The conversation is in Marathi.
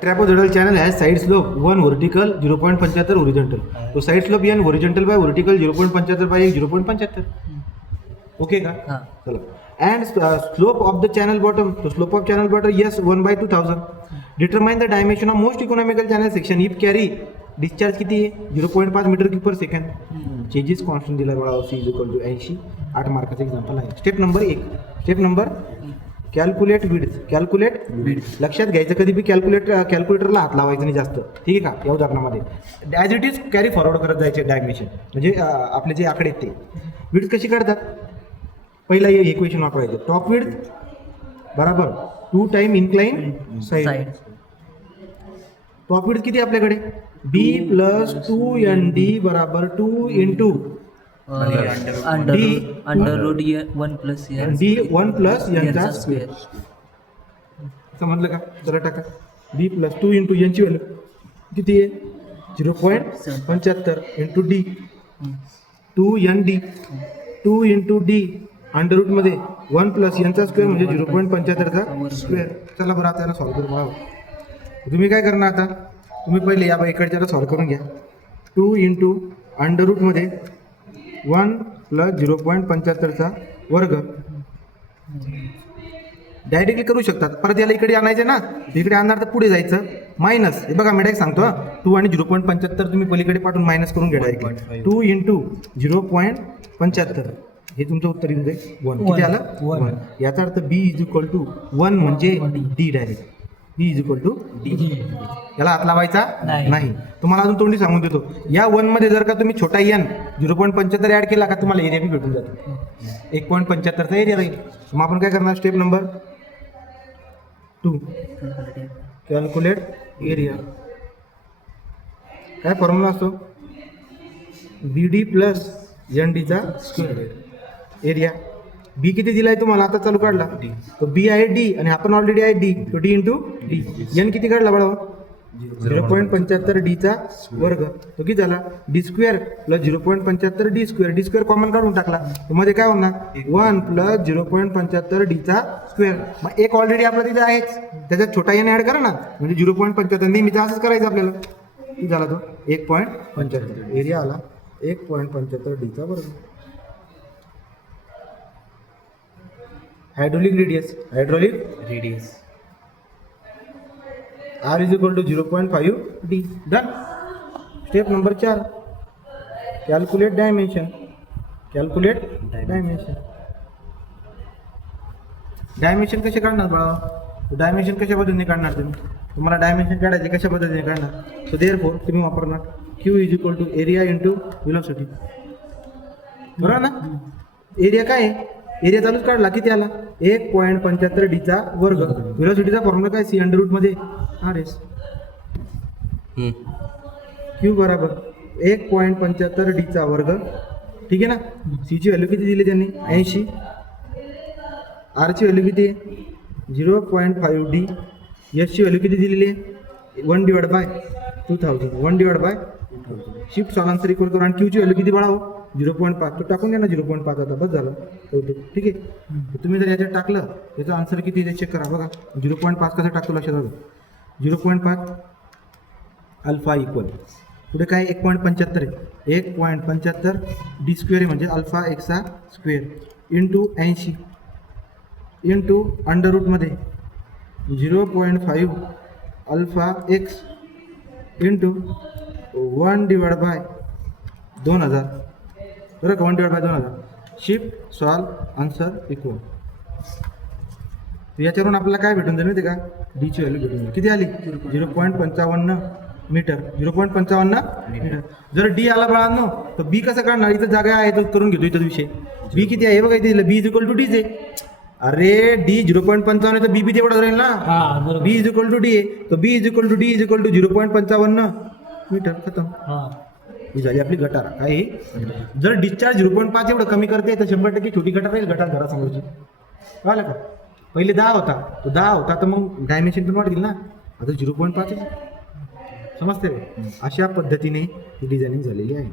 Trapezoidal channel has side slope 1 vertical 0.75 horizontal. तो side slope n horizontal by vertical 0.75 by 0.75. Okay का? हाँ. चला. And slope of the channel bottom. तो slope of channel bottom yes 1 by 2000. Determine the dimension of most economical channel section if carry discharge किती आहे 0.5 मीटर क्यूब पर सेकंड. चेंजेस कॉन्स्टंट दिला बघा C = 80. 8 मार्काचं एक्झाम्पल आहे. Step number 1. Step number calculate width. लक्षात घ्यायचं कधी बी कॅल्क्युलेटरला हात लावायचं नाही जास्त. ठीक आहे का? या उदाहरणामध्ये as it is carry forward करत जायचे डायमेन्शन म्हणजे आपले जे आकडे आहेत ते. विड्थ कशी काढतात? पहिला हे इक्वेशन वापरायचं. टॉप विड्थ बराबर 2 time incline side. Top width किती आपल्याकडे? b + 2nd बराबर 2 into under root 1 + n d 1 + n चा स्क्वेअर. समजलं का? चला टाका. b + 2 इंटू n ची व्हॅल्यू किती आहे? 0.75 into d 2nd 2 into d under root मध्ये 1 + n चा स्क्वेअर म्हणजे 0.75 चा स्क्वेअर. चला बरं आता याला सॉल्व्ह करू. बघा तुम्ही काय करणार आता? तुम्ही पहिले या इकडच्याला सॉल्व्ह करून घ्या. 2 इंटू अंडर रूट मध्ये 1 + 0.75 चा वर्ग. डायरेक्टली करू शकतात. परत याला इकडे आणायचं ना, इकडे आणणार तर पुढे जायचं मायनस. हे बघा मी डायरेक्ट सांगतो 2 आणि 0.75 तुम्ही पलीकडे पाठवून मायनस करून घ्या डायरेक्टली. 2 इंटू 0.75 हे तुमचं उत्तर येऊन जाईल 1. किती आलं? 1. याचा अर्थ b = 1 म्हणजे d डायरेक्ट. b = d. याला हात लावायचा नाही. तुम्हाला अजून तोंडी सांगून देतो. या 1 मध्ये जर का तुम्ही छोटा n 0.75 ऍड केला का तुम्हाला एरिया बी भेटून जातो. 1.75 चा एरिया राहील. मग आपण काय करणार? Step number 2 calculate area. काय फॉर्म्युला असतो? bd + nd चा स्क्वेअर. एरिया बी किती दिलाय तुम्हाला? आता चालू काढला तो बी आहे d आणि आपण ऑलरेडी आहे d. तो d इंटू d. n किती काढला बाळा? 0.75 d चा वर्ग. तो किती झाला? d² + 0.75 d². d² कॉमन काढून टाकला. मध्ये काय होणार? 1 + 0.75 d चा स्क्वेअर. मग एक ऑलरेडी आपला तिथे आहेच, त्याच्यात छोटा n ऍड करा ना म्हणजे 0.75. नेहमीचं असंच करायचं आपल्याला. किती झाला तो? 1.75. एरिया आला 1.75 d चा वर्ग. Hydraulic radius r = 0.5 d. Done. Step number 4 calculate dimension. Dimension कसे काढणार बाळा? डायमेन्शन कशा पद्धतीने काढणार तुम्ही? तुम्हाला डायमेन्शन काढायचे कशा पद्धतीने काढणार? सो देअरफॉर तुम्ही वापरणार q = एरिया इंटू व्हेलॉसिटी. बरोबर ना? एरिया काय आहे? एरिया चालूच काढला. किती आला? 1.75 d चा वर्ग. व्हेलॉसिटीचा फॉर्म्युला काय? c अंडर रूट मध्ये rs. q बराबर 1.75 d चा वर्ग. ठीक आहे ना? c ची व्हॅल्यू किती दिली त्यांनी? 80. r ची व्हॅल्यू किती आहे? 0.5 d. s ची व्हॅल्यू किती दिलेली आहे? 1/2000. 1/2000. शिफ्ट सॉल आन्सर इक्वल करू. आणि q ची व्हॅल्यू किती बाळावं? 0.5. तो टाकून द्या ना 0.5. आता बस झालं. ठीक आहे. तुम्ही जर याच्यात टाकलं याचा आन्सर किती आहे चेक करा. बघा 0.5 कसं टाकतो लक्षात बघा. 0.5 अल्फा इक्वल पुढे काय 1.75 आहे. 1.75 d² आहे म्हणजे अल्फा x चा स्क्वेअर इंटू 80 इंटू अंडर रूटमध्ये 0.5 अल्फा x इंटू 1/2000. बरं का? 1/2000. Shift solve answer equal. याच्यावरून आपल्याला काय भेटून जाईल माहिती का? डी ची व्हॅल्यू भेटून जाईल. किती आली? 0.55 मीटर. 0.55 मीटर. जर डी आला बाळांनो तर बी कसं काढणार? इथं जागा आहे तो करून घेतो इथं विषय. बी किती आहे? बघा इथे b = d आहे. अरे डी 0.55 आहे तर बी तेवढाच राहील ना. b = d आहे. तर b = d = 0.55 मीटर. खतम. ही झाली आपली गटार. काय? जर डिस्चार्ज 0.5 एवढं कमी करते तर 100% छोटी गटार राहील. गटार घरासमोरची. कळलं का? पहिले 10 होता, तो 10 होता तर मग डायमेन्शन पण वाढतील ना. आता 0.5 समजते. अशा पद्धतीने ही डिझायनिंग झालेली आहे.